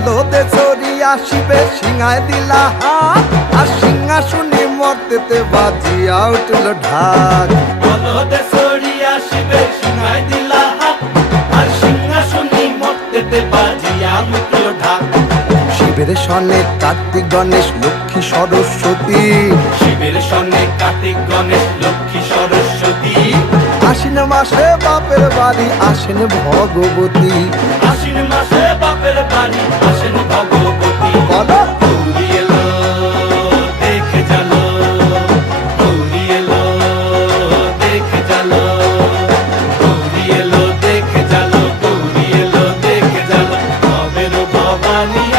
বলদে চড়ি আসিবে সিংহায় দিলা হাত আর সিংহাসনে মর্তেতে বাজিয়া উঠল ঢাক বলদে চড়ি আসিবে সিংহায় দিলা হাত আর সিংহাসনে মর্তেতে বাজিয়া উঠল ঢাক শিবের সনে কার্তিক গণেশ লক্ষ্মী সরস্বতী শিবের সনে কার্তিক গণেশ লক্ষ্মী সরস্বতী আশ্বিন মাসে বাপের বাড়ি আসেন ভগবতী আশ্বিন মাসে বাপের বাড়ি আসেন ভগবতী বলো গৌরী এলো দেখে চলো গৌরী এলো দেখে চলো গৌরী এলো দেখে চলো গৌরী এলো দেখে চলো ভবের ভবানী